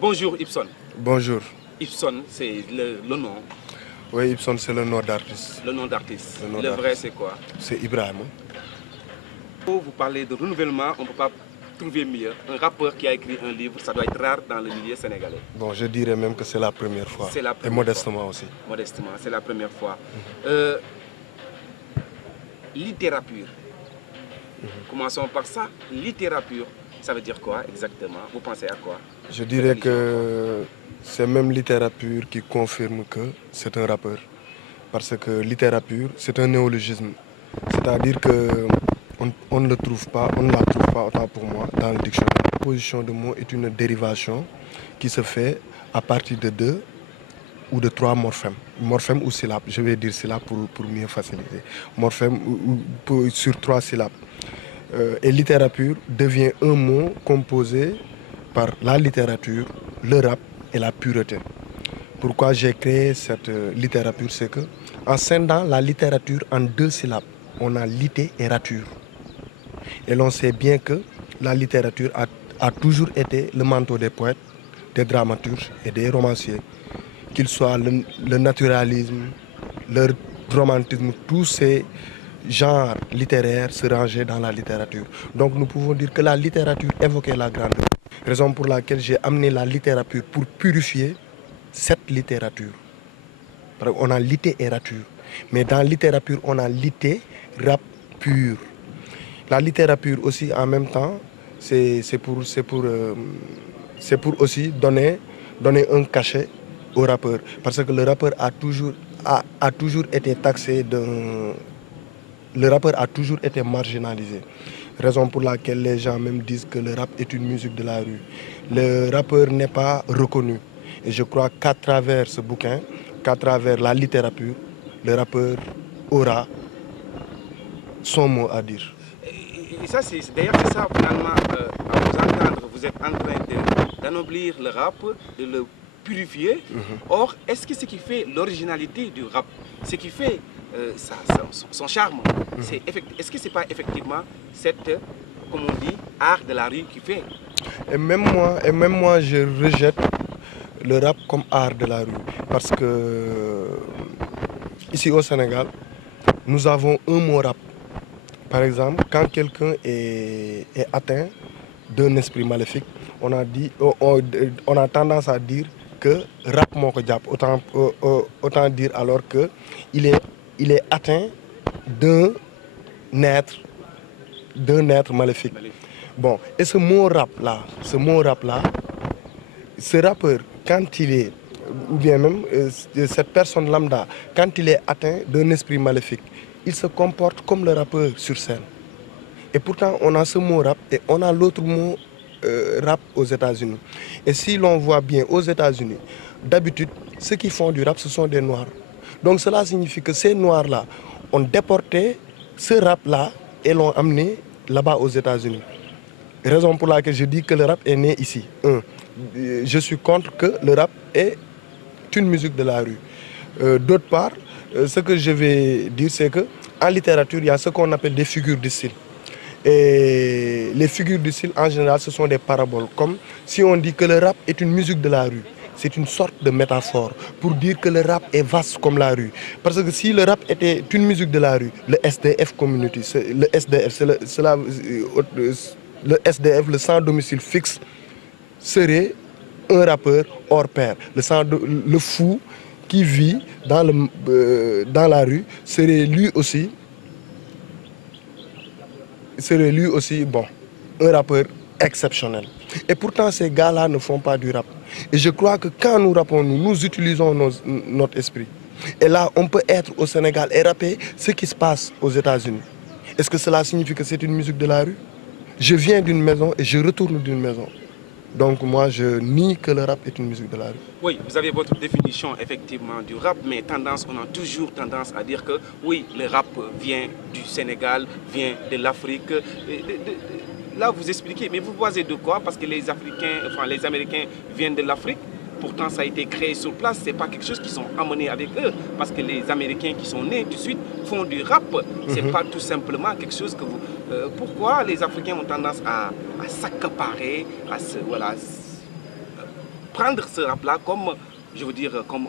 Bonjour Ibson. Bonjour. Ibson, c'est le nom. Oui, Ibson, c'est le nom d'artiste. Le nom d'artiste. Le nom Le vrai, d'artiste. c'est quoi? C'est Ibrahim. Pour vous parler de renouvellement, on ne peut pas trouver mieux. Un rappeur qui a écrit un livre, ça doit être rare dans le milieu sénégalais. Bon, je dirais même que c'est la première fois. C'est la Et première modestement fois. aussi. Modestement, c'est la première fois. Littérature. Commençons par ça. Littérature, ça veut dire quoi exactement? Vous pensez à quoi? Je dirais que c'est même littérature qui confirme que c'est un rappeur. Parce que littérature, c'est un néologisme. C'est-à-dire que on ne le trouve pas, on ne la trouve pas autant pour moi dans le dictionnaire. La position de mots est une dérivation qui se fait à partir de deux ou de trois morphèmes. Morphèmes ou syllabes, je vais dire syllabes pour mieux faciliter. Morphèmes sur trois syllabes. Et littérature devient un mot composé par la littérature, le rap et la pureté. Pourquoi j'ai créé cette littérature, c'est que en scindant la littérature en deux syllabes, on a litté et rature. Et l'on sait bien que la littérature a toujours été le manteau des poètes, des dramaturges et des romanciers. Qu'il soit le naturalisme, le romantisme, tous ces genres littéraires se rangeaient dans la littérature. Donc nous pouvons dire que la littérature évoquait la grandeur. Raison pour laquelle j'ai amené la littérature pour purifier cette littérature. On a litté et rature. Mais dans la littérature, on a litté, rap pur. La littérature aussi, en même temps, c'est pour aussi donner un cachet au rappeur. Parce que le rappeur a toujours été taxé d'un... Le rappeur a toujours été marginalisé. Raison pour laquelle les gens même disent que le rap est une musique de la rue. Le rappeur n'est pas reconnu. Et je crois qu'à travers ce bouquin, qu'à travers la littérature, le rappeur aura son mot à dire. Et ça, d'ailleurs, c'est ça, finalement, à vous entendre, vous êtes en train d'anoblir le rap, de le purifier. Or, est-ce que ce qui fait l'originalité du rap, ce qui fait son charme, est-ce que ce n'est pas effectivement cette, comme on dit, art de la rue qui fait? Et même moi, je rejette le rap comme art de la rue. Parce que ici au Sénégal, nous avons un mot rap. Par exemple, quand quelqu'un est atteint d'un esprit maléfique, on a tendance à dire que rap moko diap. Autant dire alors que il est atteint d'un être maléfique. Bon, et ce mot rap là, ce rappeur, quand il est, ou bien même cette personne lambda, quand il est atteint d'un esprit maléfique, il se comporte comme le rappeur sur scène. Et pourtant, on a ce mot rap et on a l'autre mot rap aux États-Unis. Et si l'on voit bien aux États-Unis, d'habitude, ceux qui font du rap, ce sont des Noirs. Donc cela signifie que ces Noirs-là ont déporté ce rap-là et l'ont amené là-bas aux États-Unis. Raison pour laquelle je dis que le rap est né ici. Je suis contre que le rap est une musique de la rue. D'autre part, ce que je vais dire, c'est qu'en littérature, il y a ce qu'on appelle des figures de style. Et les figures de style, en général, ce sont des paraboles. Comme si on dit que le rap est une musique de la rue. C'est une sorte de métaphore pour dire que le rap est vaste comme la rue. Parce que si le rap était une musique de la rue, le SDF community, le SDF, le SDF, le sans domicile fixe, serait un rappeur hors pair. Le fou qui vit dans la rue serait lui aussi bon, un rappeur exceptionnel. Et pourtant, ces gars-là ne font pas du rap. Et je crois que quand nous rappons, nous utilisons notre esprit. Et là, on peut être au Sénégal et rapper ce qui se passe aux États-Unis. Est-ce que cela signifie que c'est une musique de la rue? Je viens d'une maison et je retourne d'une maison. Donc moi, je nie que le rap est une musique de la rue. Oui, vous avez votre définition effectivement du rap, mais on a toujours tendance à dire que oui, le rap vient du Sénégal, vient de l'Afrique. Là, vous expliquez, mais vous basez de quoi? Parce que les Américains viennent de l'Afrique. Pourtant, ça a été créé sur place. Ce n'est pas quelque chose qu'ils sont amenés avec eux. Parce que les Américains qui sont nés tout de suite font du rap. Ce n'est pas tout simplement quelque chose que vous... pourquoi les Africains ont tendance à s'accaparer, prendre ce rap-là comme, je veux dire, comme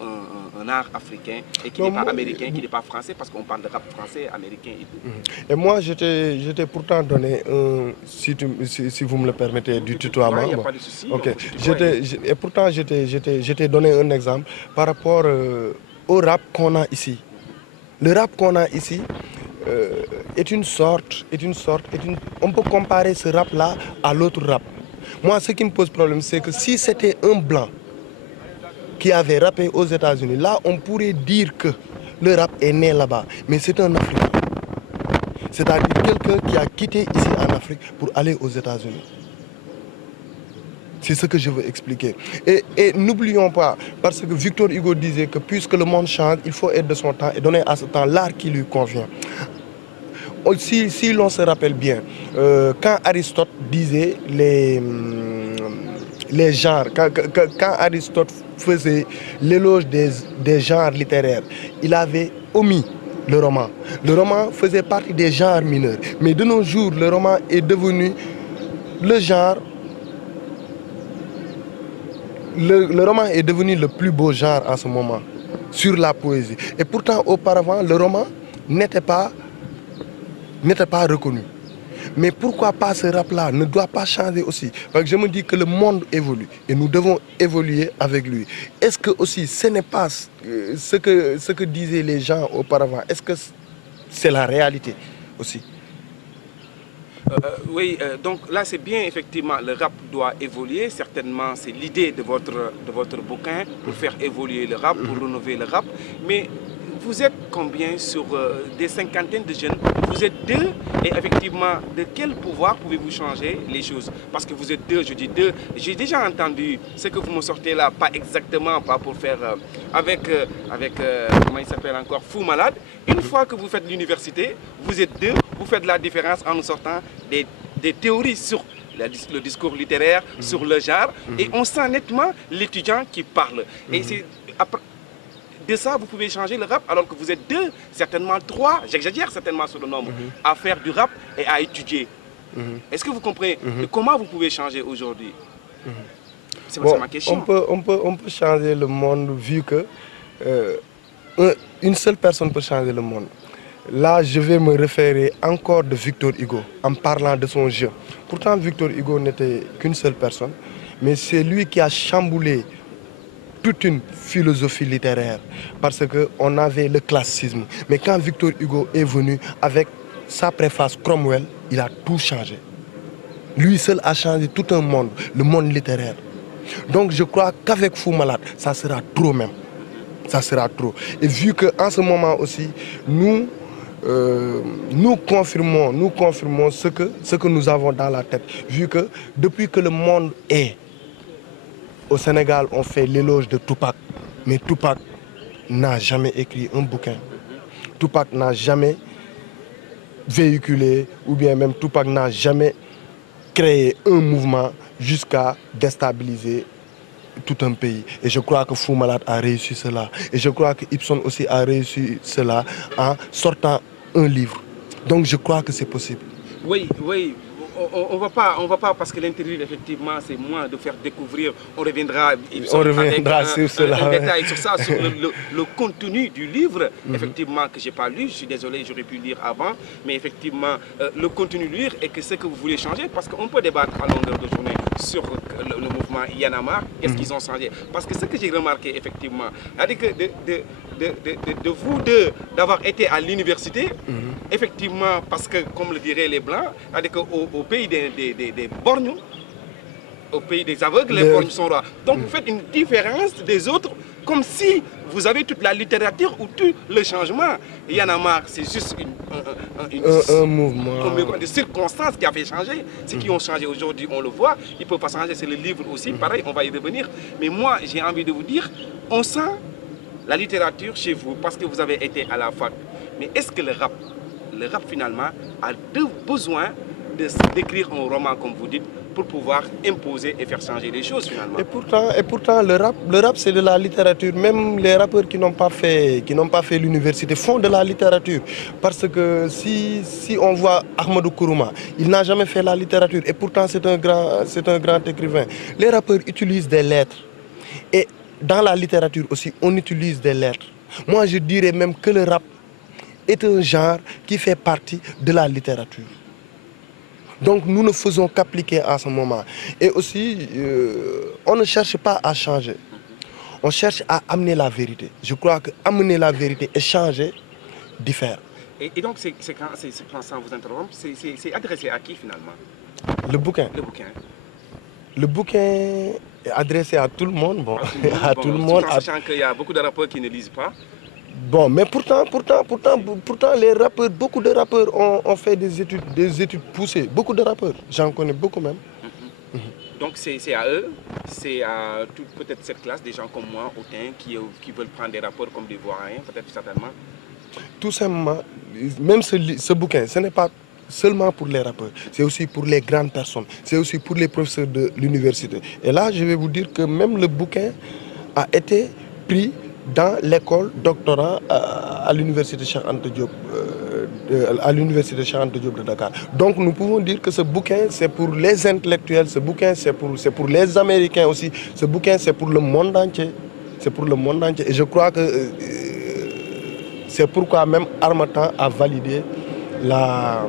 un art africain et qui n'est pas américain, qui n'est pas français, parce qu'on parle de rap français, américain et tout. Et moi, je t'ai pourtant donné, si vous me le permettez, du tutoiement. Il n'y a pas de souci. Okay. Et pourtant, je t'ai donné un exemple par rapport au rap qu'on a ici. Le rap qu'on a ici on peut comparer ce rap-là à l'autre rap. Moi, ce qui me pose problème, c'est que si c'était un blanc qui avait rappé aux États-Unis, là, on pourrait dire que le rap est né là-bas. Mais c'est un Africain. C'est-à-dire quelqu'un qui a quitté ici en Afrique pour aller aux États-Unis. C'est ce que je veux expliquer. Et n'oublions pas, parce que Victor Hugo disait que puisque le monde change, il faut être de son temps et donner à ce temps l'art qui lui convient. Si l'on se rappelle bien, quand Aristote disait les genres, quand Aristote faisait l'éloge des genres littéraires, il avait omis le roman. Le roman faisait partie des genres mineurs. Mais de nos jours, le roman est devenu le genre. Le roman est devenu le plus beau genre en ce moment sur la poésie. Et pourtant, auparavant, le roman n'était pas reconnu. Mais pourquoi pas ce rap-là ne doit pas changer aussi? Parce que je me dis que le monde évolue et nous devons évoluer avec lui. Est-ce que aussi ce n'est pas ce que disaient les gens auparavant? Est-ce que c'est la réalité aussi? Oui, donc là c'est bien, effectivement, le rap doit évoluer. Certainement, c'est l'idée de votre bouquin pour faire évoluer le rap, pour renouveler le rap. Mais vous êtes combien sur des cinquantaines de jeunes? Vous êtes deux, et effectivement, de quel pouvoir pouvez-vous changer les choses? Parce que vous êtes deux, je dis deux. J'ai déjà entendu ce que vous me sortez là, pas exactement, pas pour faire avec comment il s'appelle encore, Fou Malade. Une fois que vous faites l'université, vous êtes deux, vous faites la différence en nous sortant des théories sur le discours littéraire, sur le genre, et on sent nettement l'étudiant qui parle. Et c'est de ça, vous pouvez changer le rap, alors que vous êtes deux, certainement trois, j'exagère certainement sur le nombre, à faire du rap et à étudier. Est-ce que vous comprenez comment vous pouvez changer aujourd'hui? C'est ma question. On peut changer le monde vu que une seule personne peut changer le monde. Là, je vais me référer encore de Victor Hugo en parlant de son jeu. Pourtant, Victor Hugo n'était qu'une seule personne, mais c'est lui qui a chamboulé toute une philosophie littéraire parce qu'on avait le classicisme. Mais quand Victor Hugo est venu avec sa préface Cromwell, il a tout changé. Lui seul a changé tout un monde, le monde littéraire. Donc je crois qu'avec Fou Malade, ça sera trop même. Ça sera trop. Et vu qu'en ce moment aussi, nous confirmons ce que nous avons dans la tête. Vu que depuis que le monde est au Sénégal, on fait l'éloge de Tupac. Mais Tupac n'a jamais écrit un bouquin. Tupac n'a jamais véhiculé, ou bien même Tupac n'a jamais créé un mouvement jusqu'à déstabiliser tout un pays. Et je crois que Fou Malade a réussi cela. Et je crois que Ibson aussi a réussi cela en sortant un livre. Donc je crois que c'est possible. Oui, oui. On va pas parce que l'interview, effectivement, c'est moi de faire découvrir. On reviendra sur cela. Un détail sur ça, sur le contenu du livre, effectivement, que je n'ai pas lu. Je suis désolé, j'aurais pu lire avant. Mais effectivement, le contenu du livre et que ce que vous voulez changer, parce qu'on peut débattre à longueur de journée sur le mouvement Y'en a marre, qu'est-ce qu'ils ont changé. Parce que ce que j'ai remarqué, effectivement, c'est-à-dire que de vous deux, d'avoir été à l'université, effectivement, parce que, comme le diraient les Blancs, c'est-à-dire qu'au pays des borgnes, au pays des aveugles, les borgnes sont rois. Donc vous faites une différence des autres, comme si vous avez toute la littérature ou tout le changement. Il y en a marre, c'est juste un mouvement de circonstances qui a fait changer. Ce qui ont changé aujourd'hui, on le voit. Il ne peut pas changer, c'est le livre aussi, pareil, on va y revenir. Mais moi, j'ai envie de vous dire, on sent la littérature chez vous parce que vous avez été à la fac. Mais est-ce que le rap finalement a besoin d'écrire un roman, comme vous dites, pour pouvoir imposer et faire changer les choses finalement? Et pourtant le rap c'est de la littérature. Même les rappeurs qui n'ont pas fait l'université font de la littérature. Parce que si on voit Ahmadou Kourouma, il n'a jamais fait la littérature et pourtant c'est un grand écrivain. Les rappeurs utilisent des lettres. Et dans la littérature aussi, on utilise des lettres. Moi, je dirais même que le rap est un genre qui fait partie de la littérature. Donc nous ne faisons qu'appliquer à ce moment. Et aussi, on ne cherche pas à changer. On cherche à amener la vérité. Je crois que amener la vérité et changer diffère. Et donc, sans vous interrompre, c'est adressé à qui finalement? Le bouquin. Le bouquin. Le bouquin est adressé à tout le monde. Bon, à tout le monde. Tout en sachant qu'il y a beaucoup de rappeurs qui ne lisent pas. Bon, mais pourtant, les rappeurs, beaucoup de rappeurs ont fait des études poussées. Beaucoup de rappeurs, j'en connais beaucoup même. Donc c'est à eux, c'est à peut-être cette classe, des gens comme moi, Autain, qui veulent prendre des rappeurs comme des Ivoiriens, peut-être certainement. Tout simplement, même ce bouquin, ce n'est pas seulement pour les rappeurs, c'est aussi pour les grandes personnes, c'est aussi pour les professeurs de l'université. Et là, je vais vous dire que même le bouquin a été pris dans l'école doctorat à l'université Cheikh Anta Diop, de Dakar. Donc nous pouvons dire que ce bouquin c'est pour les intellectuels, ce bouquin c'est pour les Américains aussi, ce bouquin c'est pour le monde entier. C'est pour le monde entier. Et je crois que c'est pourquoi même Harmattan a validé la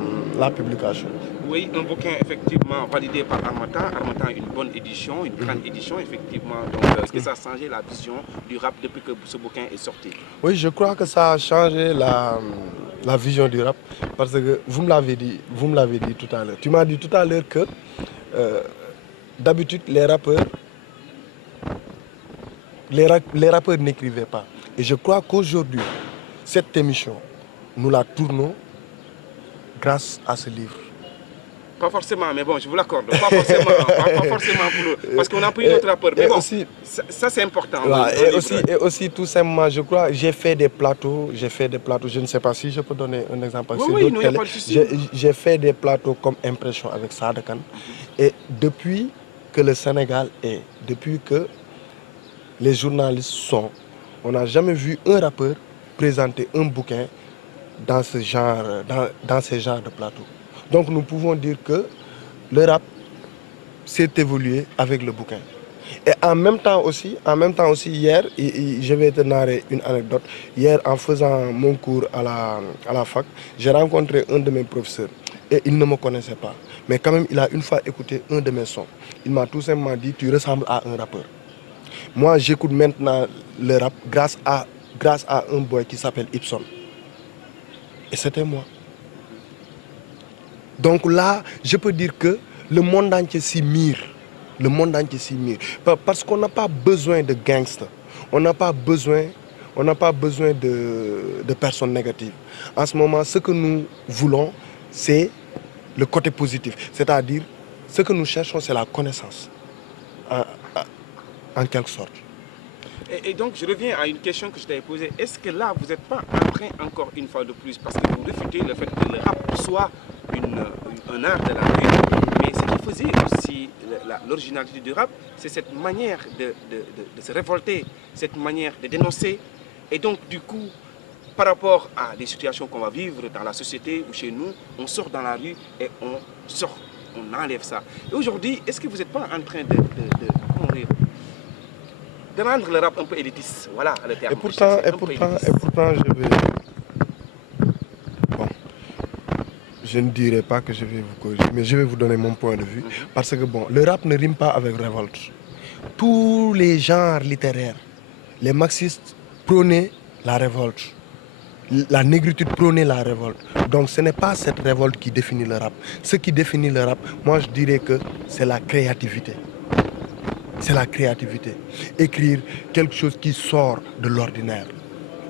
publication. Oui, un bouquin effectivement validé par Harmattan. Harmattan, une bonne édition, une grande édition effectivement. Donc est-ce que ça a changé la vision du rap depuis que ce bouquin est sorti? Oui, je crois que ça a changé la vision du rap parce que vous me l'avez dit tout à l'heure. Tu m'as dit tout à l'heure que d'habitude les rappeurs n'écrivaient pas. Et je crois qu'aujourd'hui, cette émission, nous la tournons grâce à ce livre. Pas forcément, mais bon, je vous l'accorde. Pas forcément, pas forcément pour nous. Parce qu'on a pris notre rapport. Mais bon, aussi, ça c'est important. Ouais, et aussi, tout simplement, je crois, j'ai fait des plateaux. Je ne sais pas si je peux donner un exemple. Oui, non, il n'y a pas de souci. J'ai fait des plateaux comme Impression avec Sada Khan. Et depuis que le Sénégal est, depuis que les journalistes sont, on n'a jamais vu un rappeur présenter un bouquin dans ce genre de plateau. Donc nous pouvons dire que le rap s'est évolué avec le bouquin. Et en même temps aussi hier, je vais te narrer une anecdote. Hier, en faisant mon cours à la fac, j'ai rencontré un de mes professeurs. Et il ne me connaissait pas. Mais quand même, il a une fois écouté un de mes sons. Il m'a tout simplement dit, tu ressembles à un rappeur. Moi, j'écoute maintenant le rap grâce à un boy qui s'appelle Ibson. Et c'était moi. Donc là, je peux dire que le monde entier s'y mire. Le monde entier s'y mire. Parce qu'on n'a pas besoin de gangsters. On n'a pas besoin de personnes négatives. En ce moment, ce que nous voulons, c'est le côté positif. C'est-à-dire, ce que nous cherchons, c'est la connaissance. En quelque sorte. Et donc, je reviens à une question que je t'avais posée. Est-ce que là, vous n'êtes pas en train, encore une fois de plus, parce que vous réfutez le fait que le rap soit un art de la rue, mais ce qui faisait aussi l'originalité du rap, c'est cette manière de se révolter, cette manière de dénoncer. Et donc, du coup, par rapport à des situations qu'on va vivre dans la société ou chez nous, on sort dans la rue et on enlève ça. Et aujourd'hui, est-ce que vous n'êtes pas en train de rendre le rap un peu élitiste? Voilà le terme. Et pourtant, je vais... Bon, je ne dirais pas que je vais vous corriger, mais je vais vous donner mon point de vue. Parce que bon, le rap ne rime pas avec révolte. Tous les genres littéraires, les marxistes prônaient la révolte. La négritude prônait la révolte. Donc ce n'est pas cette révolte qui définit le rap. Ce qui définit le rap, moi je dirais que c'est la créativité. C'est la créativité. Écrire quelque chose qui sort de l'ordinaire.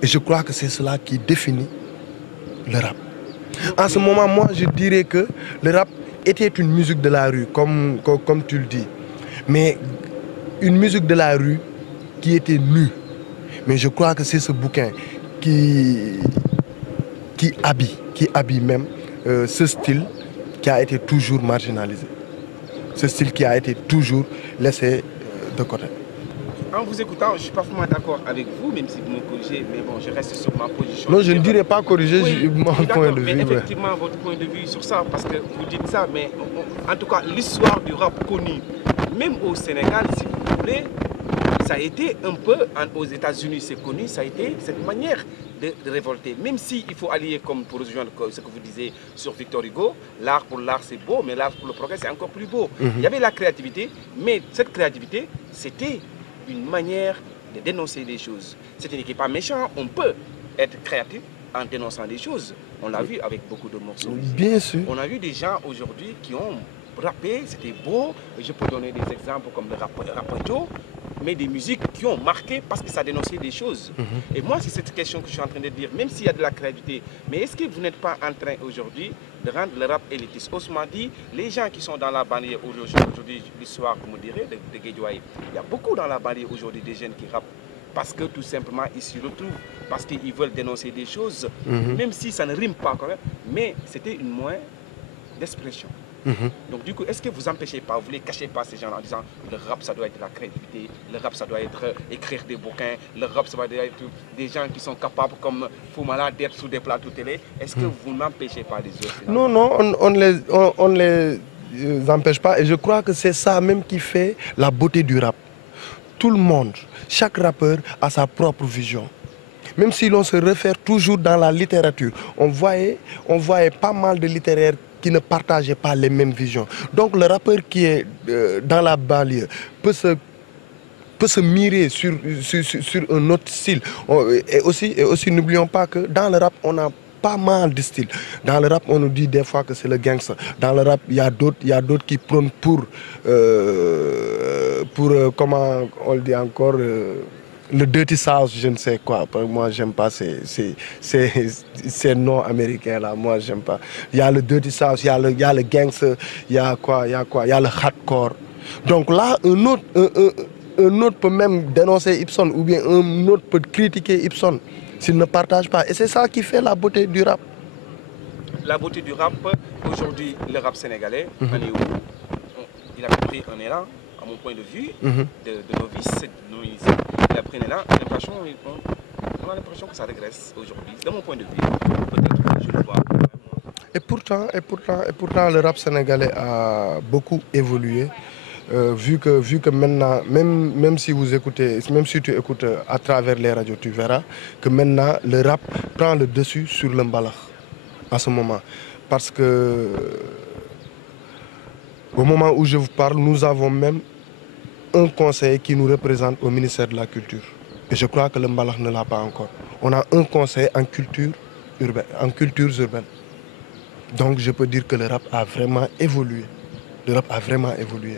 Et je crois que c'est cela qui définit le rap. En ce moment, moi, je dirais que le rap était une musique de la rue, comme tu le dis. Mais une musique de la rue qui était nue. Mais je crois que c'est ce bouquin qui habille même ce style qui a été toujours marginalisé. Ce style qui a été toujours laissé de côté. En vous écoutant, je ne suis pas vraiment d'accord avec vous, même si vous me corrigez, mais bon, je reste sur ma position. Non, je ne dirais pas corriger mon point de vue. Mais effectivement, votre point de vue sur ça, parce que vous dites ça, mais en tout cas, l'histoire du rap connu, même au Sénégal, si vous voulez, ça a été un peu, aux États-Unis c'est connu, ça a été cette manière de révolter. Même s'il faut allier, comme pour rejoindre ce que vous disiez sur Victor Hugo, l'art pour l'art c'est beau, mais l'art pour le progrès c'est encore plus beau. Il y avait la créativité, mais cette créativité, c'était une manière de dénoncer les choses. Ce n'est pas méchant, on peut être créatif en dénonçant des choses. On l'a vu avec beaucoup de morceaux. Bien sûr. On a vu des gens aujourd'hui qui ont rappé, c'était beau. Je peux donner des exemples comme le Rapadio, mais des musiques qui ont marqué parce que ça dénonçait des choses. Et moi, c'est cette question que je suis en train de dire, même s'il y a de la créativité, mais est-ce que vous n'êtes pas en train aujourd'hui de rendre le rap élitiste? Autrement dit, les gens qui sont dans la banlieue aujourd'hui, l'histoire, comme on dirait, de Guédiawaye, il y a beaucoup dans la banlieue aujourd'hui des jeunes qui rappent parce que tout simplement ils s'y retrouvent, parce qu'ils veulent dénoncer des choses, même si ça ne rime pas quand même, mais c'était une moyen d'expression. Donc du coup, est-ce que vous empêchez pas, vous ne les cachez pas ces gens en disant le rap ça doit être la créativité, le rap ça doit être écrire des bouquins, le rap ça doit être des gens qui sont capables comme Fumala d'être sur des plateaux télé. Est-ce que vous n'empêchez pas les autres? Non, non, on ne les empêche pas et je crois que c'est ça même qui fait la beauté du rap. Tout le monde, chaque rappeur a sa propre vision. Même si l'on se réfère toujours dans la littérature, on voyait pas mal de littéraires qui ne partageaient pas les mêmes visions. Donc le rappeur qui est dans la banlieue peut se mirer sur un autre style. Et aussi n'oublions pas que dans le rap, on a pas mal de styles. Dans le rap, on nous dit des fois que c'est le gangster. Dans le rap, il y a d'autres qui prônent pour comment on le dit encore, le dirty south, je ne sais quoi. Moi, j'aime pas ces noms américains là. Moi, j'aime pas. Il y a le dirty south, il y a le gangster, il y a le hardcore. Donc là, un autre peut même dénoncer Ibson ou bien un autre peut critiquer Ibson s'il ne partage pas. Et c'est ça qui fait la beauté du rap. La beauté du rap, aujourd'hui, le rap sénégalais, on est où? Il a pris un élan, à mon point de vue, de novice. Il a pris un élan, on a l'impression que ça régresse aujourd'hui. De mon point de vue, peut-être que je le vois. Et pourtant, le rap sénégalais a beaucoup évolué. Vu que maintenant, même si tu écoutes à travers les radios, tu verras que maintenant le rap prend le dessus sur le mbalax à ce moment. Parce que au moment où je vous parle, nous avons même un conseiller qui nous représente au ministère de la Culture. Et je crois que le mbalax ne l'a pas encore. On a un conseiller en cultures urbaines. Donc je peux dire que le rap a vraiment évolué. Le rap a vraiment évolué.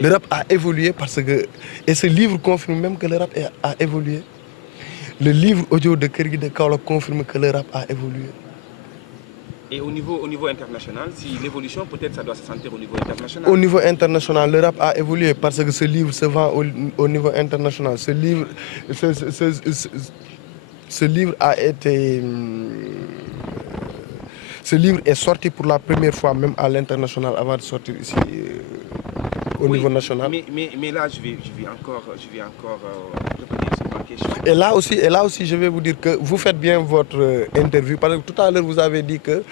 Le rap a évolué parce que... Et ce livre confirme même que le rap a évolué. Le livre audio de Kergui de Kaolack confirme que le rap a évolué. Et au niveau international, si l'évolution, peut-être ça doit se sentir au niveau international. Au niveau international, le rap a évolué parce que ce livre se vend au niveau international. Ce livre a été... Ce livre est sorti pour la première fois même à l'international avant de sortir ici au niveau national. Mais là, je vais encore revenir sur ma question. Et là aussi, je vais vous dire que vous faites bien votre interview parce que tout à l'heure, vous avez dit que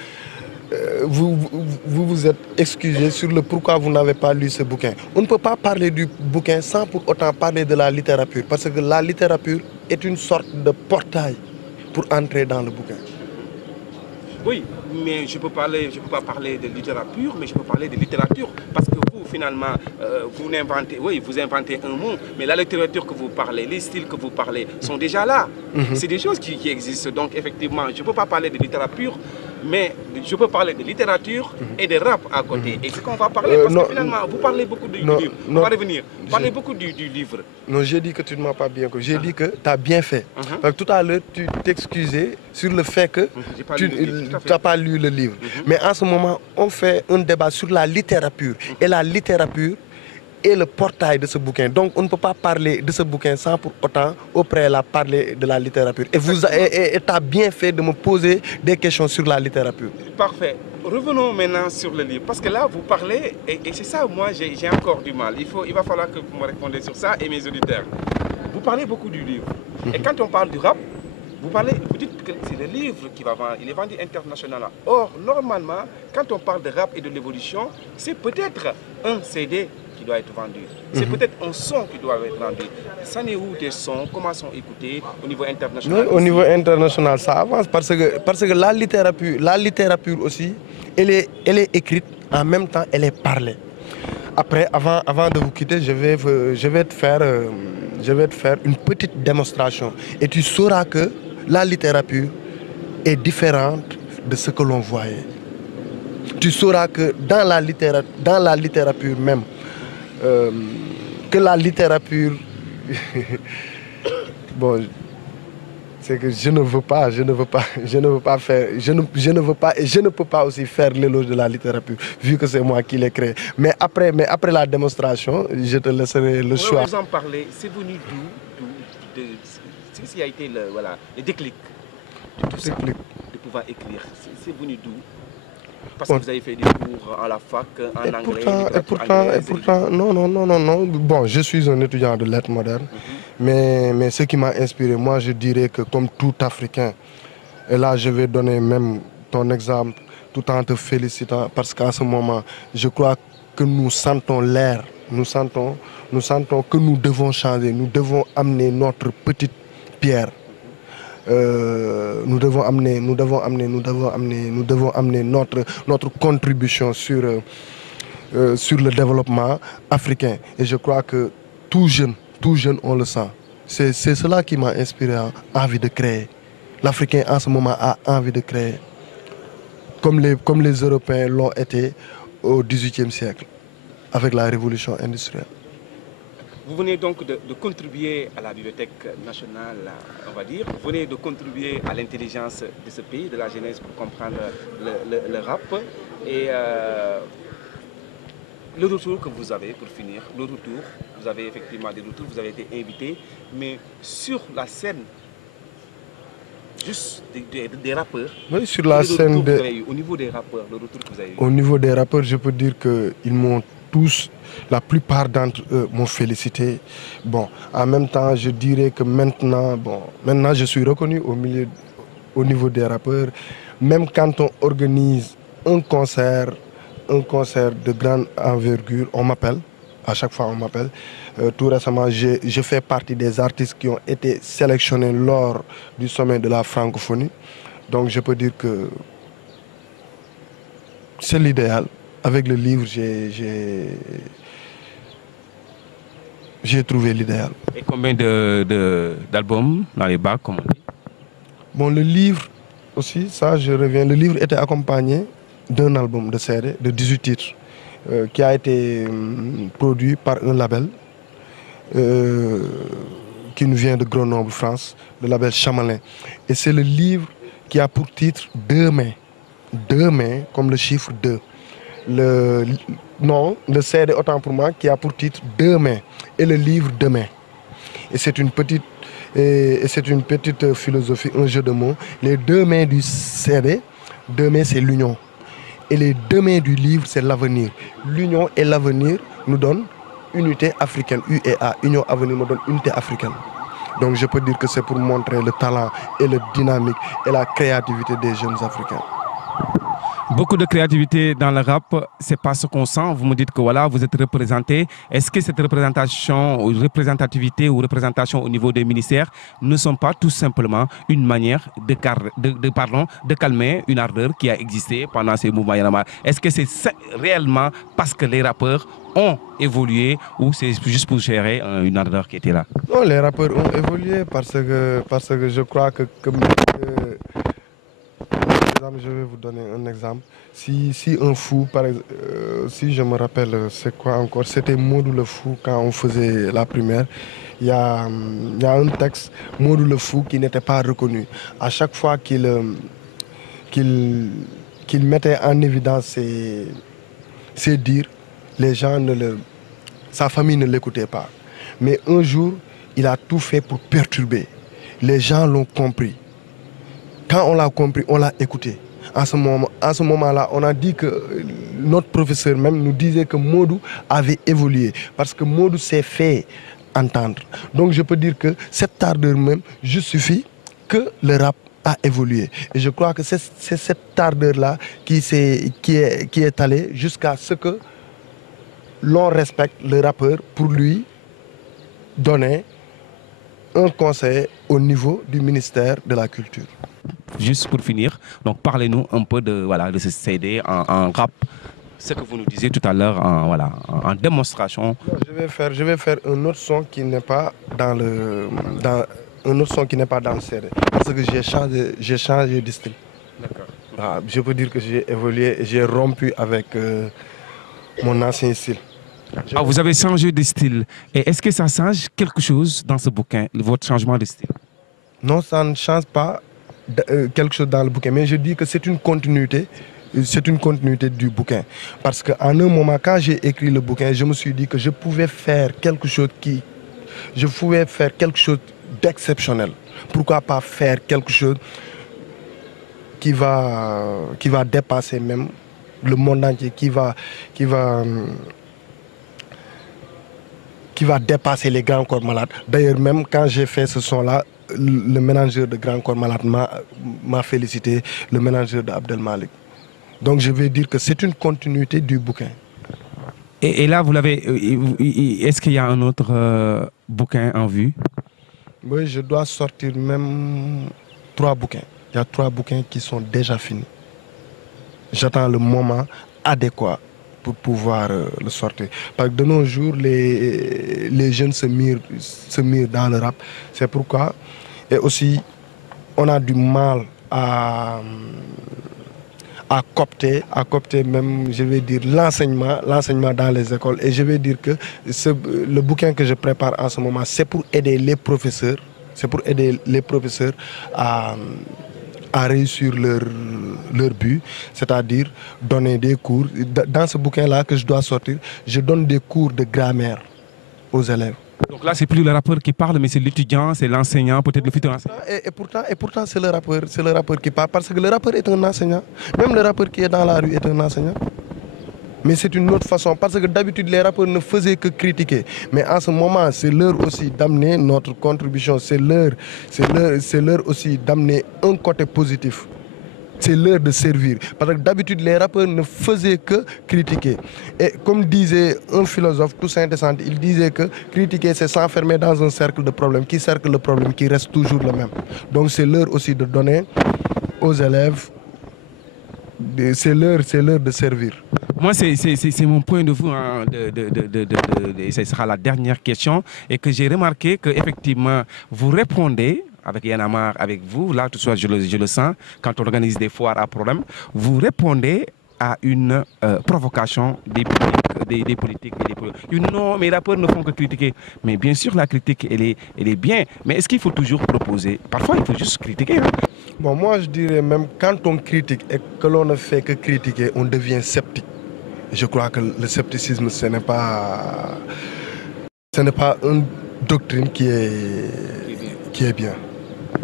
vous êtes excusé sur le pourquoi vous n'avez pas lu ce bouquin. On ne peut pas parler du bouquin sans pour autant parler de la littérature parce que la littérature est une sorte de portail pour entrer dans le bouquin. Oui, mais je ne peux pas parler de littérature, mais je peux parler de littérature. Parce que vous, finalement, vous inventez un mot, mais la littérature que vous parlez, les styles que vous parlez sont déjà là. C'est des choses qui existent. Donc, effectivement, je ne peux pas parler de littérature, mais je peux parler de littérature et de rap à côté. Et c'est ce qu'on va parler, parce que finalement, vous parlez beaucoup du livre. On va revenir. Vous parlez beaucoup du livre. Non, j'ai dit que tu ne m'as pas bien compris. J'ai dit que tu as bien fait. Tout à l'heure, tu t'excusais sur le fait que tu n'as pas lu le livre. Mais en ce moment, on fait un débat sur la littérature. Et la littérature est le portail de ce bouquin. Donc, on ne peut pas parler de ce bouquin sans pour autant, au préalable, parler de la littérature. Et tu as bien fait de me poser des questions sur la littérature. Parfait. Revenons maintenant sur le livre. Parce que là, vous parlez, et c'est ça, moi, j'ai encore du mal. Il va falloir que vous me répondiez sur ça et mes auditeurs. Vous parlez beaucoup du livre. Et quand on parle du rap, vous dites que c'est le livre qui va vendre, il est vendu internationalement. Or, normalement, quand on parle de rap et de l'évolution, c'est peut-être un CD qui doit être vendu. C'est peut-être un son qui doit être vendu. Ça n'est où tes sons, comment sont écoutés au niveau international? Oui, au niveau international, ça avance parce que la littérature aussi, elle est écrite, en même temps, elle est parlée. Après, avant de vous quitter, je vais te faire une petite démonstration. Et tu sauras que la littérature est différente de ce que l'on voyait. Tu sauras que dans la littérature même, que la littérature... bon, c'est que je ne veux pas faire, je ne veux pas et je ne peux pas aussi faire l'éloge de la littérature, vu que c'est moi qui l'ai créé. Mais après la démonstration, je te laisserai le choix. Vous en parlez, c'est venu qu'est-ce qui a été le déclic de tout ça, de pouvoir écrire? C'est venu d'où? Parce que vous avez fait des cours à la fac, en anglais, et pourtant, non. Bon, je suis un étudiant de lettres modernes, mais ce qui m'a inspiré, moi, je dirais que comme tout Africain, et là, je vais donner même ton exemple, tout en te félicitant, parce qu'à ce moment, je crois que nous sentons l'air, nous sentons que nous devons changer, nous devons amener notre petite pierre. Nous devons amener notre contribution sur le développement africain. Et je crois que tout jeune, on le sent. C'est cela qui m'a inspiré envie de créer. L'Africain en ce moment a envie de créer. Comme les Européens l'ont été au XVIIIe siècle, avec la révolution industrielle. Vous venez donc de contribuer à la Bibliothèque nationale, on va dire. Vous venez de contribuer à l'intelligence de ce pays, de la jeunesse, pour comprendre le rap. Et le retour que vous avez, pour finir, le retour, vous avez effectivement des retours, vous avez été invité, mais sur la scène, juste des rappeurs. Oui, sur la scène. Au niveau des rappeurs, le retour que vous avez eu. Au niveau des rappeurs, je peux dire qu'ils m'ont tous, la plupart d'entre eux m'ont félicité. Bon, en même temps, je dirais que maintenant je suis reconnu au niveau des rappeurs. Même quand on organise un concert de grande envergure, on m'appelle. À chaque fois, on m'appelle. Tout récemment, je fais partie des artistes qui ont été sélectionnés lors du sommet de la francophonie. Donc, je peux dire que c'est l'idéal. Avec le livre, j'ai trouvé l'idéal. Et combien d'albums dans les bacs, comme on dit? Bon, le livre aussi, ça, je reviens. Le livre était accompagné d'un album de CD de 18 titres qui a été produit par un label qui nous vient de Grenoble, France, le label Chamalin. Et c'est le livre qui a pour titre Deux mains. Deux mains, comme le chiffre 2. Le CD, autant pour moi, qui a pour titre Deux mains. Et le livre Demain. Et c'est une petite philosophie, un jeu de mots. Les deux mains du CD, deux mains c'est l'union. Et les deux mains du livre, c'est l'avenir. L'union et l'avenir nous donnent unité africaine. UEA, Union Avenir nous donne unité africaine. Donc je peux dire que c'est pour montrer le talent et la dynamique et la créativité des jeunes Africains. Beaucoup de créativité dans le rap, c'est pas ce qu'on sent. Vous me dites que voilà, vous êtes représenté. Est-ce que cette représentativité ou représentation au niveau des ministères ne sont pas tout simplement une manière de calmer une ardeur qui a existé pendant ces mouvements Y'en-a-marre? Est-ce que c'est réellement parce que les rappeurs ont évolué ou c'est juste pour gérer une ardeur qui était là? Non, les rappeurs ont évolué parce que je crois que je vais vous donner un exemple. Si un fou, par exemple, si je me rappelle, c'est quoi encore? C'était Modou le Fou quand on faisait la primaire. Il y a un texte, Modou le Fou, qui n'était pas reconnu. À chaque fois qu'il mettait en évidence ses dires, les gens sa famille ne l'écoutait pas. Mais un jour, il a tout fait pour perturber. Les gens l'ont compris. Quand on l'a compris, on l'a écouté. À ce moment-là, on a dit que notre professeur même nous disait que Modou avait évolué parce que Modou s'est fait entendre. Donc je peux dire que cette ardeur même justifie que le rap a évolué. Et je crois que c'est cette ardeur-là qui est allée jusqu'à ce que l'on respecte le rappeur pour lui donner un conseil au niveau du ministère de la Culture. Juste pour finir, donc parlez-nous un peu de, voilà, de ce CD en rap, ce que vous nous disiez tout à l'heure en démonstration. Non, je vais faire un autre son qui n'est pas dans le CD, parce que j'ai changé de style. D'accord. Ah, je peux dire que j'ai évolué, j'ai rompu avec mon ancien style. Ah, vous avez changé de style. Et est-ce que ça change quelque chose dans ce bouquin, votre changement de style? Non, ça ne change pas quelque chose dans le bouquin, mais je dis que c'est une continuité. C'est une continuité du bouquin. Parce qu'à un moment, quand j'ai écrit le bouquin, je me suis dit que je pouvais faire quelque chose d'exceptionnel. Pourquoi pas faire quelque chose qui va dépasser même le monde entier, qui va dépasser les grands corps malades. D'ailleurs, même quand j'ai fait ce son-là, le manager de Grand Corps Malade m'a félicité, le manager d'Abdel Malik. Donc je vais dire que c'est une continuité du bouquin. Et là, vous l'avez. Est-ce qu'il y a un autre bouquin en vue? Oui, je dois sortir même 3 bouquins. Il y a 3 bouquins qui sont déjà finis. J'attends le moment adéquat pour pouvoir le sortir. Parce que de nos jours, les jeunes se mirent dans le rap. C'est pourquoi. Et aussi, on a du mal à copter même, je vais dire, l'enseignement dans les écoles. Et je vais dire que le bouquin que je prépare en ce moment, c'est pour aider les professeurs. C'est pour aider les professeurs à réussir leur but, c'est-à-dire donner des cours. Dans ce bouquin-là que je dois sortir, je donne des cours de grammaire aux élèves. Donc là, c'est plus le rappeur qui parle, mais c'est l'étudiant, c'est l'enseignant, peut-être le futur enseignant. Et pourtant c'est le rappeur qui parle, parce que le rappeur est un enseignant. Même le rappeur qui est dans la rue est un enseignant. Mais c'est une autre façon, parce que d'habitude, les rappeurs ne faisaient que critiquer. Mais en ce moment, c'est l'heure aussi d'amener notre contribution. C'est l'heure aussi d'amener un côté positif. C'est l'heure de servir. Parce que d'habitude, les rappeurs ne faisaient que critiquer. Et comme disait un philosophe, Toussaint Descente, il disait que critiquer, c'est s'enfermer dans un cercle de problèmes, qui reste toujours le même. Donc c'est l'heure aussi de donner aux élèves, c'est l'heure de servir. Moi, c'est mon point de vue, hein, ce sera la dernière question, et que j'ai remarqué qu'effectivement, vous répondez, avec Y'en a marre, avec vous, là, tout de suite, je le sens, quand on organise des foires à problème, vous répondez à une provocation des politiques. Non, mes rappeurs ne font que critiquer. Mais bien sûr, la critique, elle est bien. Mais est-ce qu'il faut toujours proposer? Parfois, il faut juste critiquer. Hein. Bon, moi, je dirais même, quand on critique et que l'on ne fait que critiquer, on devient sceptique. Je crois que le scepticisme, ce n'est pas une doctrine qui est bien.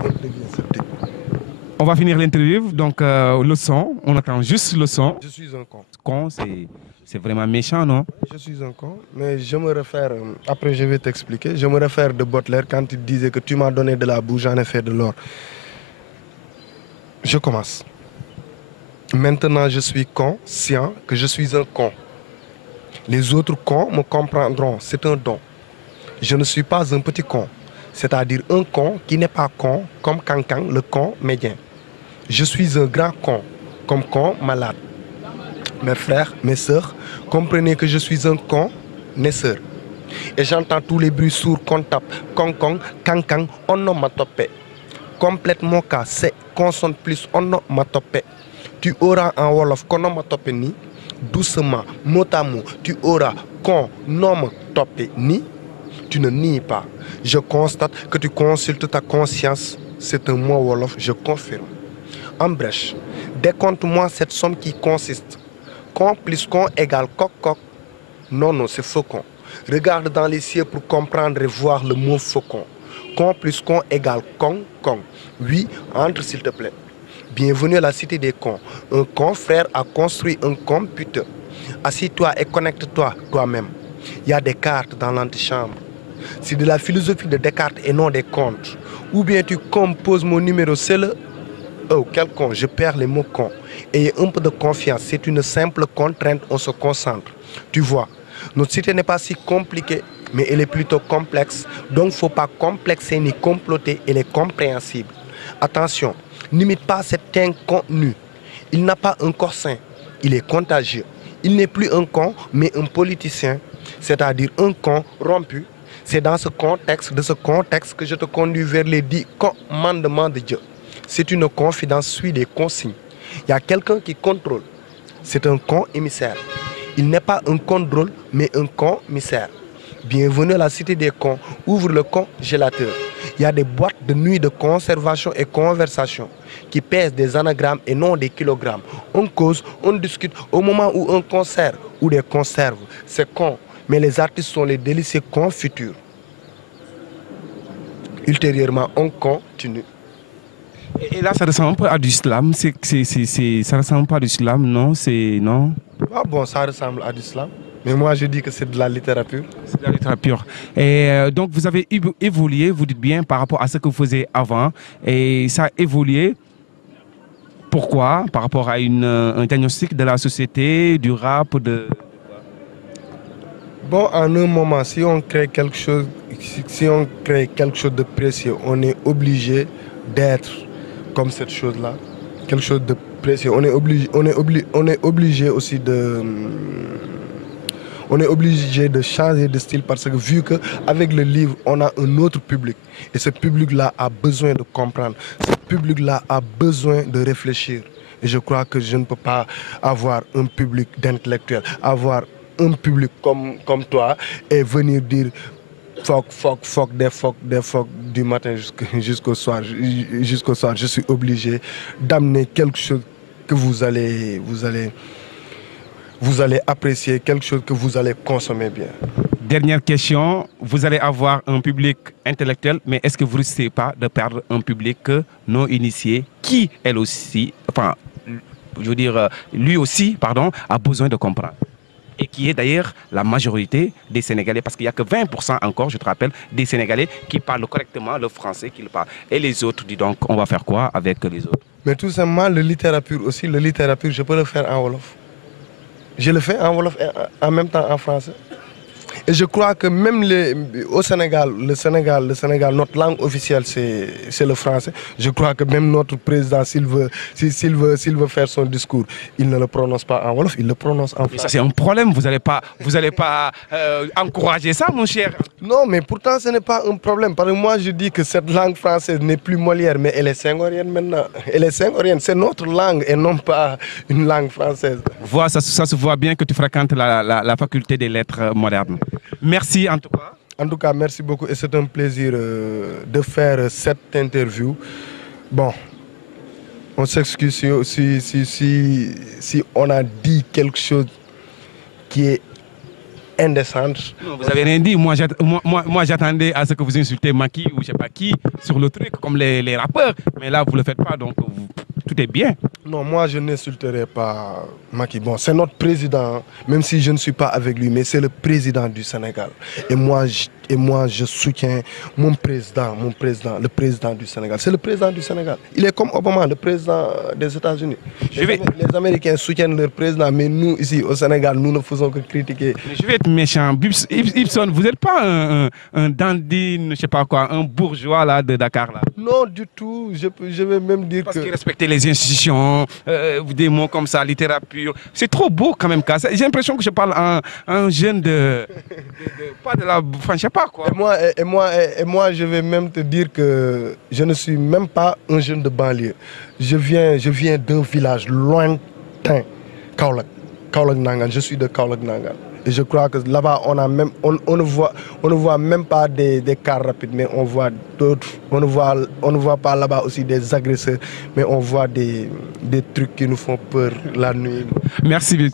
On devient sceptique. On va finir l'interview, donc le son, on attend juste le son. Je suis un con. Con, c'est vraiment méchant, non? Je suis un con, mais je me réfère, après je vais t'expliquer, je me réfère de Baudelaire quand il disait que tu m'as donné de la boue, j'en ai fait de l'or. Je commence. Maintenant, je suis conscient que je suis un con. Les autres cons me comprendront, c'est un don. Je ne suis pas un petit con, c'est-à-dire un con qui n'est pas con comme Cancan, le con médian. Je suis un grand con, comme con malade. Mes frères, mes sœurs, comprenez que je suis un con naisseur. Et j'entends tous les bruits sourds qu'on tape, con, cancan, onomatopée. Complètement cas, c'est consonne plus onomatopée. Tu auras en Wolof onomatopée ni, doucement, mot à mot, tu auras onomatopée ni, tu ne nies pas. Je constate que tu consultes ta conscience, c'est un mot Wolof, je confirme. En brèche, décompte-moi cette somme qui consiste. Con plus con égale coq. Non, c'est faucon. Regarde dans les cieux pour comprendre et voir le mot faucon. Con plus con égale con. Oui, entre s'il te plaît. Bienvenue à la cité des cons. Un confrère a construit un computer. Assis-toi et connecte-toi toi-même. Il y a des cartes dans l'antichambre. C'est de la philosophie de Descartes et non des comptes. Ou bien tu composes mon numéro, c'est le... Oh, quel con, je perds les mots con. Ayez un peu de confiance, c'est une simple contrainte, on se concentre. Tu vois, Notre cité n'est pas si compliquée, mais elle est plutôt complexe. Donc, il ne faut pas complexer ni comploter, elle est compréhensible. Attention, n'imite pas certains contenus. Il n'a pas un corps sain, il est contagieux. Il n'est plus un con, mais un politicien, c'est-à-dire un con rompu. C'est dans ce contexte, que je te conduis vers les 10 commandements de Dieu. C'est une confidence, suit des consignes. Il y a quelqu'un qui contrôle. C'est un con émissaire. Il n'est pas un contrôle, mais un commissaire. Bienvenue à la cité des cons. Ouvre le congélateur. Il y a des boîtes de nuit de conservation et conversation qui pèsent des anagrammes et non des kilogrammes. On cause, on discute au moment où un concert ou des conserves. C'est con, mais les artistes sont les délicieux confitures. Ultérieurement, on continue. Et là, ça ressemble un peu à du slam. Ça ressemble pas à du slam, non? Non. Ah bon, ça ressemble à du slam. Mais moi, je dis que c'est de la littérature. C'est de la littérature. Et donc, vous avez évolué, vous dites bien, par rapport à ce que vous faisiez avant. Et ça a évolué. Pourquoi? Par rapport à un diagnostic de la société, du rap, Bon, en un moment, si on crée quelque chose de précieux, on est obligé d'être comme cette chose-là. Quelque chose de précieux. On est obligé aussi de... On est obligé de changer de style parce que vu qu'avec le livre, on a un autre public. Et ce public-là a besoin de comprendre. Ce public-là a besoin de réfléchir. Et je crois que je ne peux pas avoir un public d'intellectuels, avoir un public comme toi et venir dire fuck du matin jusqu'au soir. Je suis obligé d'amener quelque chose que vous allez apprécier, quelque chose que vous allez consommer bien. Dernière question, vous allez avoir un public intellectuel, mais est-ce que vous ne risquez pas de perdre un public non initié qui, elle aussi, enfin, je veux dire, lui aussi, pardon, a besoin de comprendre? Et qui est d'ailleurs la majorité des Sénégalais, parce qu'il n'y a que 20% encore, je te rappelle, des Sénégalais qui parlent correctement le français qu'ils parlent. Et les autres, dis donc, on va faire quoi avec les autres? Mais tout simplement, le littérature aussi, je peux le faire en Wolof. Je le fais en Wolof et en même temps en français. Et je crois que même au Sénégal, le Sénégal, notre langue officielle, c'est le français. Je crois que même notre président, s'il veut faire son discours, il ne le prononce pas en Wolof, il le prononce en français. Ça, c'est un problème. Vous n'allez pas encourager ça, mon cher. Non, mais pourtant, ce n'est pas un problème. Parce que moi, je dis que cette langue française n'est plus Molière, mais elle est senghorienne maintenant. Elle est senghorienne. C'est notre langue et non pas une langue française. Ça se voit bien que tu fréquentes la faculté des lettres modernes. Merci en tout cas. En tout cas, merci beaucoup et c'est un plaisir de faire cette interview. Bon, on s'excuse si on a dit quelque chose qui est indécent. Non, vous n'avez rien dit. Moi, j'attendais à ce que vous insultez Macky ou je ne sais pas qui sur le truc, comme les rappeurs. Mais là, vous ne le faites pas, donc tout est bien. Non, moi, je n'insulterai pas Macky. Bon, c'est notre président, même si je ne suis pas avec lui, mais c'est le président du Sénégal. Et moi, je soutiens mon président, le président du Sénégal. C'est le président du Sénégal. Il est comme Obama, le président des États-Unis. Les Américains soutiennent leur président, mais nous, ici, au Sénégal, nous ne faisons que critiquer. Mais je vais être méchant. Ibson, vous n'êtes pas un dandy, je ne sais pas quoi, un bourgeois là, de Dakar là? Non, du tout. Je vais même dire Parce qu'il respectait les institutions, des mots comme ça, littérature. C'est trop beau quand même. J'ai l'impression que je parle à un jeune pas de la... Enfin, je sais pas quoi. Et moi, je vais même te dire que je ne suis même pas un jeune de banlieue. Je viens d'un village lointain, Kaolack Nangan. Je suis de Kaolack Nangan. Et je crois que là-bas, on ne voit même pas des cars rapides, mais on voit d'autres. On ne voit pas là-bas aussi des agresseurs, mais on voit des trucs qui nous font peur la nuit. Merci.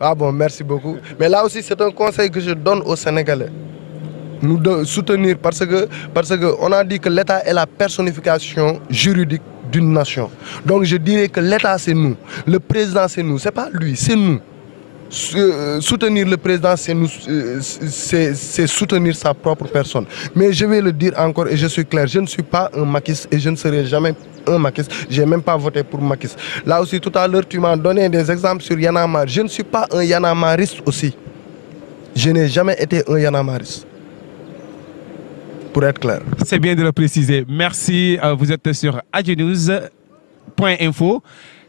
Ah bon, merci beaucoup. Mais là aussi, c'est un conseil que je donne aux Sénégalais. Nous de soutenir parce que on a dit que l'État est la personnification juridique d'une nation. Donc je dirais que l'État, c'est nous. Le président, c'est nous. C'est pas lui, c'est nous. Soutenir le président, c'est soutenir sa propre personne. Mais je vais le dire encore et je suis clair, je ne suis pas un maquiste et je ne serai jamais un maquiste. Je n'ai même pas voté pour maquiste. Là aussi, tout à l'heure, tu m'as donné des exemples sur Y'en a marre. Je ne suis pas un Y'en a marriste aussi. Je n'ai jamais été un Yanamariste. Pour être clair. C'est bien de le préciser. Merci. Vous êtes sur adjenews.info.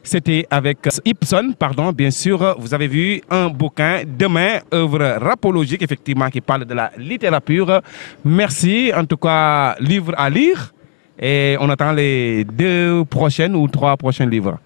C'était avec Ibson, pardon, bien sûr. Vous avez vu un bouquin, Demain, œuvre rapologique, effectivement, qui parle de la littérature. Merci. En tout cas, livre à lire. Et on attend les 2 prochaines ou 3 prochains livres.